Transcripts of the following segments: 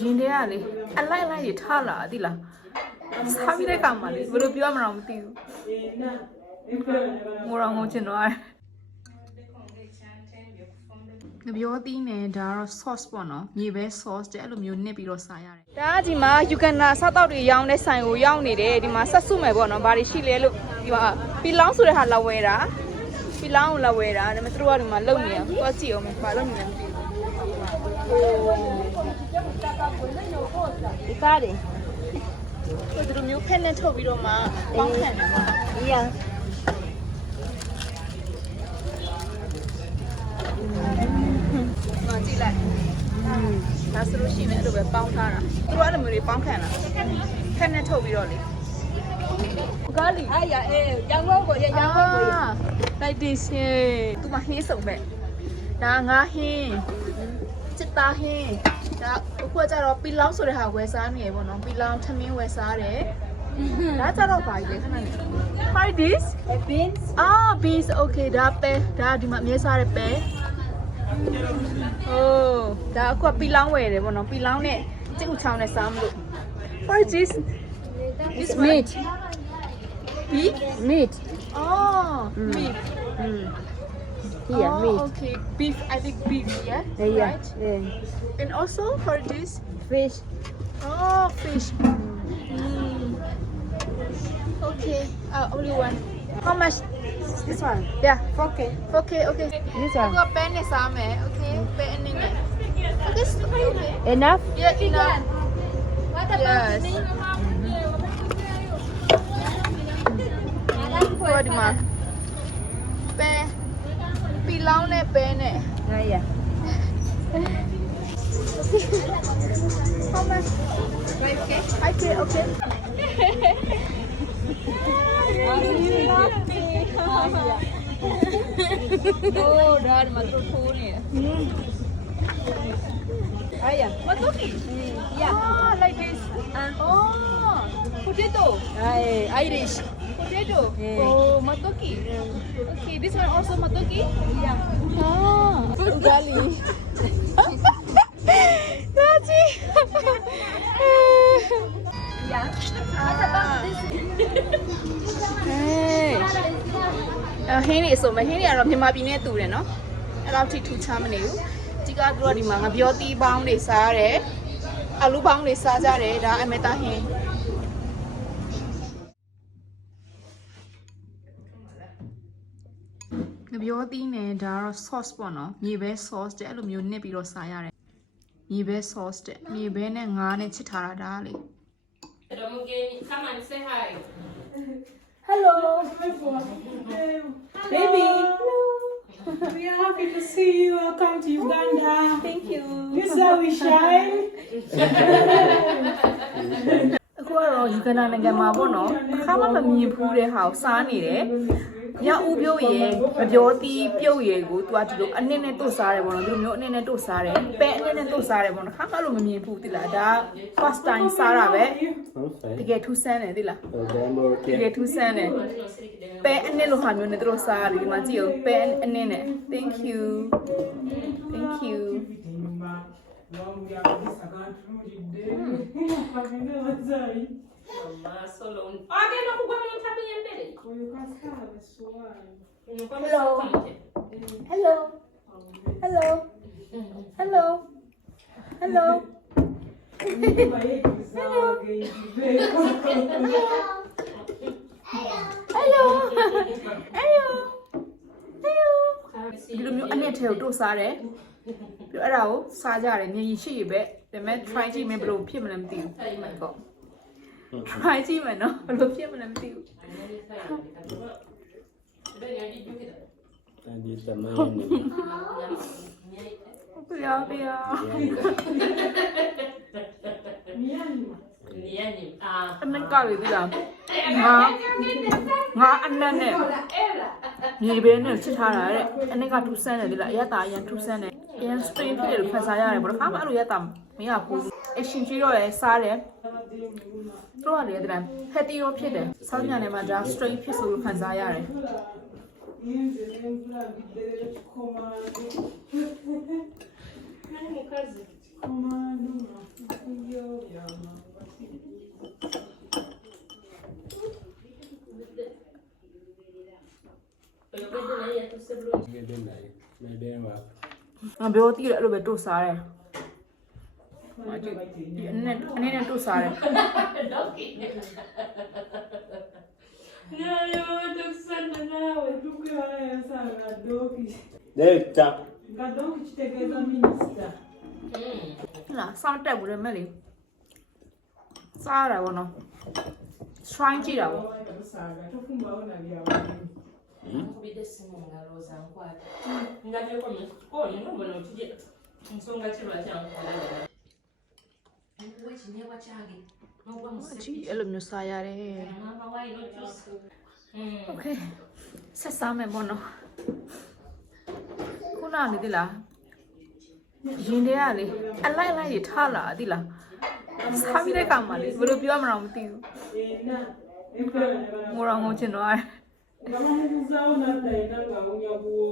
ရင်ထဲကလေအလိုက်အလိုက်တွေထားလာသိလားစားပြီးတဲ့ကောင်မှလေဘယ်လိုပြောမှန်းမသိဘူးငိုတော့ငိုချင်တော့ငပြောသီးနဲ့ဒါကတော့ sauce ပေါ့နော်မြေပဲ sauce တဲ့အဲ့လိုမျိုးနစ်ပြီးတော့စားရတယ်ဒါကဒီမှာ Uganda စားတောက်တွေရောင်းတဲ့ဆိုင်ကိုရောက်နေတယ်ဒီမှာဆက်စုမယ်ပေါ့နော်ဘာတွေရှိလဲလို့ဒီမှာပီလောင်းဆိုတဲ့ဟာလာဝဲတာပီလောင်းကိုလာဝဲတာဒါပေမဲ့သူတို့ကဒီမှာလုံနေရသွားကြည့်အောင်ဘာလုံနေလဲမသိဘူး ဒီကားတွေဟိုဒီလိုမျိုးဖက်နဲ့ထုတ်ပြီးတော့မှပေါင်းခံတယ်ပေါ့ဒီရ။မကြည့်လိုက်။ဒါဆိုလို့ရှိရင်အဲ့လိုပဲပေါင်းထားတာ။သူတို့အဲ့လိုမျိုးတွေပေါင်းခံတာ။ဖက်နဲ့ထုတ်ပြီးတော့လေ။ကားလီအဲ့ရအေးရန်ကုန်ကိုရရန်ကုန်ကိုရလိုက်ဒီရှင်။သူမဟင်းစုံပဲ။ဒါငါဟင်း။စစ်သားဟင်း။ ဒါအခုကကြတော့ပီလောင်းဆိုတဲ့ဟာဝယ်စားနေရပေါ့နော်။ပီလောင်းထမင်းဝယ်စားတယ်။ဒါကြတော့ပါလေခဏလေး။ Hi this beans Ah, beans okay ဒါပဲဒါဒီမှာအမြဲစားတဲ့ပဲဟိုးဒါအခုကပီလောင်းဝယ်တယ်ပေါ့နော်ပီလောင်းနဲ့ကျုပ်ချောင်းနဲ့စားမလို့ What is this this meat beef meat Oh beef mm Here, oh, meat. okay. Beef, I think beef, yeah? Uh, yeah. Right? Yeah. And also for this? Fish. Oh, fish. Mm. Okay, uh, only one. How much? This one? Yeah. 4K. 4K, okay. This one? I've got pen same, eh? okay? Pen in it. Okay. Enough? Yeah, enough. What about yes. me? Mm -hmm. လောင်းနဲ့ပဲနဲ့ ah yeah How much? Okay. Okay, okay. Oh, dad, မတို့ထိုးနေတယ် ah yeah မတို့ကြီး yeah Ah, like this. Oh, potato. ah Irish Potato. Yeah. Oh, matoki. Okay, this one also matoki. yeah Ah, ugali. Daddy. yeah what about this? Hey. အဟင်းနေဆိုမဟင်းနေကတော့မြန်မာပြည်နဲ့တူတယ်နော်အဲ့လောက်ထိထူးခြားမနေဘူးဒီကသူတို့ကဒီမှာငပြောတီးပေါင်းတွေစားရတယ်အလူပေါင်းတွေစားကြတယ်ဒါအမေတာဟင်း ငပြောတီးနဲ့ဒါကတော့ sauce ပေါ့နော်မြေပဲ sauce တဲ့အဲ့လိုမျိုးနစ်ပြီးတော့စားရတယ်မြေပဲ sauce တဲ့မြေပဲနဲ့ငါးနဲ့ချစ်ထားတာဒါလေ Domugeni, come and say hi. hello baby We are happy to see you. Welcome to Uganda. thank you This is how we shine. အခုကတော့ယူဂန္ဓာနိုင်ငံမှာပေါ့နော်အခါမှမမြင်ဘူးတဲ့ဟာကိုစားနေတယ်။ ညဦးပြုတ်ရယ်မပြောသီးပြုတ်ရယ်ကိုသူကဒီလိုအနစ်နဲ့တို့စားတယ်ပေါ့နော်ဒီလိုမျိုးအနစ်နဲ့တို့စားတယ်။ပဲအနစ်နဲ့တို့စားတယ်ပေါ့နော်ခါမှလို့မမြင်ဘူးတိလားဒါ first time စားတာပဲတကယ်ထူးဆန်းတယ်တိလားတကယ်ထူးဆန်းတယ်ပဲအနစ်လိုဟာမျိုးနဲ့တို့စားရတယ်ဒီမှာကြည့်အောင်ပဲအနစ်နဲ့ thank you thank you Mama, solo un... Ah, che non puoi non tabi yembele. Hello. hello hello hello hello hello hello hello ဒီလိုမျိုးအနစ်ထဲကိုတို့စားတယ်ပြီးတော့အဲ့ဒါကိုစားကြတယ်မြင်ရင်ရှိရပဲဒါပေမဲ့ try ကြည့်မယ်ဘယ်လိုဖြစ်မလဲမသိဘူး oh my god try ကြည့်မယ်နော်ဘယ်လိုဖြစ်မလဲမသိဘူးပြာပြာ Niente. Ah. အနက်ကလေးသိလားငါငါအနက်နဲ့မြေပဲနဲ့ချစ်ထားတာတဲ့အနက်ကထူးဆန်းတယ်သိလားအရတာအရင်ထူးဆန်းတယ် ပြန် spring field လို့ဖန်ဆာရတယ်ဘာလို့ခါမှအဲ့လိုရတာမရဘူးအရှင်ကြီးတော့လည်းစားတယ်သူကလည်းတန်း healthy ရောဖြစ်တယ်စားညနေမှာဒါ strain ဖြစ်ဆိုလို့ခံစားရတယ်เดินไหนไม่เดินว่า ငါပြောတည်တယ်အဲ့လိုပဲတို့စားတယ်မကြည့်ဒီအနေနဲ့အနေနဲ့တို့စားတယ် Doki. No, yo, Doksana nawe. Duka ya sana doki. နေတာ Nga doki chitegeza minister. Mm. ဟလာစောင့်တက်ဘူးလေမဲ့လေစားရတာဗောနော် try ကြည့်တာဗော Saga tofumba ona bya. Nkubide simu ngalo zankwata. Ngabye ko mukoni nobona otuje nsonga kirwa kyankola. Nkuwe kinyewa kyange. Nogwa ကြ ည့် musepi. အဲ့လိုမျိုးစားရတယ် Mama wine no juice. Mm. okay ဆက်စားမယ်ဗောနော်ခုနကနေတိလားရင်တွေကလေအလိုက်အလိုက်တွေထားလာတိလားစားပြီးတဲ့ကောင်မှလေဘယ်လိုပြောမှတော့မသိဘူး Ena. Empera ne bana. ငိုတော့ငိုချင်တော့ ရတယ် Ngama muzao na taina nga unya buo.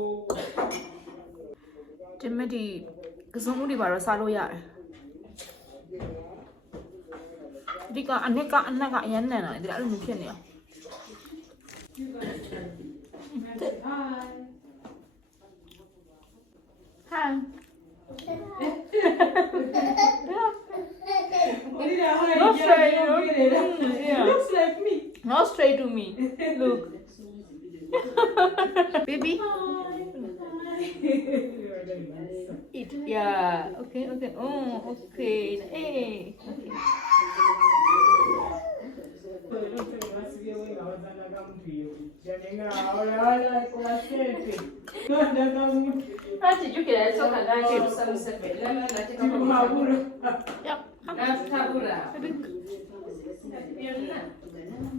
ဒီမဲ့ဒီကစုံမှုတွေပါတော့စားလို့ရတယ်ဒီကအနစ်ကအနက်ကအရန်နန်လာတယ်ဒီအဲ့လိုမျိုးဖြစ်နေအောင် Hi. ဟမ် Olira hi. Not yeah, straight, yeah, no? get it. Mm, yeah. Looks like me. Not straight to me. Look. Baby. Eat. Yeah. Okay okay. Oh okay. Hey. Okay. Ati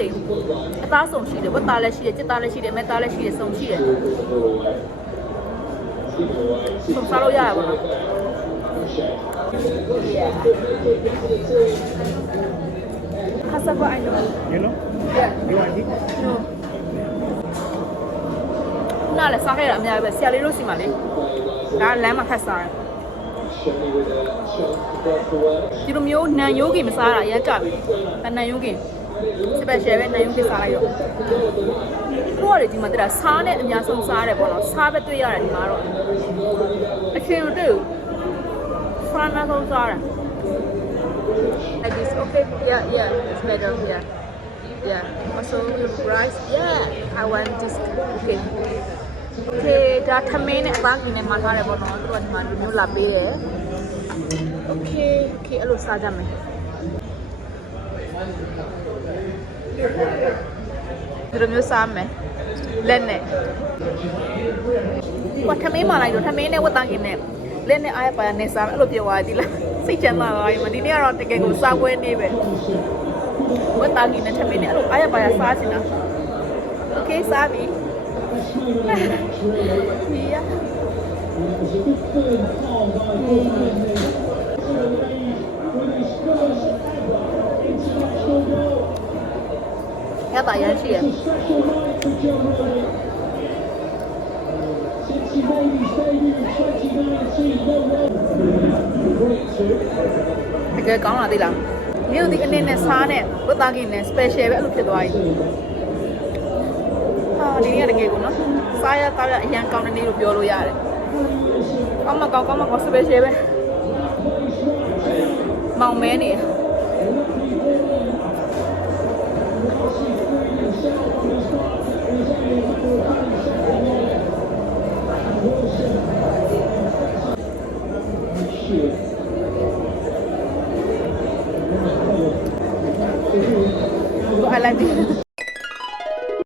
လေးအသားစုံရှိတယ်ဝက်သားလည်းရှိတယ်ကြက်သားလည်းရှိတယ်မဲသားလည်းရှိတယ်စုံရှိတယ်စုံစားလို့ရရပါတော့ Cassava, I know. you know Yeah. you want it No. နားလည်းစားခဲ့တာအများကြီးပဲဆရာလေးတို့စီမှာလေဒါလမ်းမှာဖက်စားတယ်ဒီလိုမျိုးနန်ယိုးကင်မစားတာအရင်ကြပြီဒါနန်ယိုးက င်စပယ်ရှယ်ပဲနန်ယိုးကင်စားလိုက်တော့တို့ရတယ်ဒီမှာတက်တာစားနဲ့အများဆုံးစားရတယ်ပေါ့နော်စားပဲတွေ့ရတယ်ဒီမှာတော့အချင်းမတွေ့ဘူးဖာနာဆုံးစားတာ like this okay yeah yeah it's better here yeah also rice yeah I want this okay okay ဒါထမင်းနဲ့အသားကင်နဲ့မှာထားတယ်ပေါ့နော်သူကဒီမှာလူမျိုးလာပေးတယ် okay okay အဲ့လိုစားကြမယ် ဒီလိုမျိုးစားမယ်လက်နဲ့ဟိုထမင်းမှာလိုက်တော့ထမင်းနဲ့ဝတ်သားကင်နဲ့လက်နဲ့အားရပါနဲ့စားမယ်အဲ့လိုပြောသွားသည်လားစိတ်ချမ်းသာသွားပြီမဒီနေ့ကတော့တကယ်ကိုစားပွဲနေပဲဝတ်သားကင်နဲ့ထမင်းနဲ့အဲ့လိုအားရပါရစားချင်တာ okay စားပြီ Yeah. ရ ပါရရှိရတကယ်ကောင်းလာသေးလားမြို့ဒီအနေနဲ့စားနဲ့ဝတ်သားကင်းနဲ့ special ပဲအဲ့လိုဖြစ်သွားပြီဟာဒီနေ့ကတကယ်ကိုနော်စားရတောက်ရအရန်ကောင်းတဲ့နေ့လို့ပြောလို့ရတယ်ကောင်းမကောင်းကောင်းမကောင်း special ပဲမောင်မဲနေတယ် I like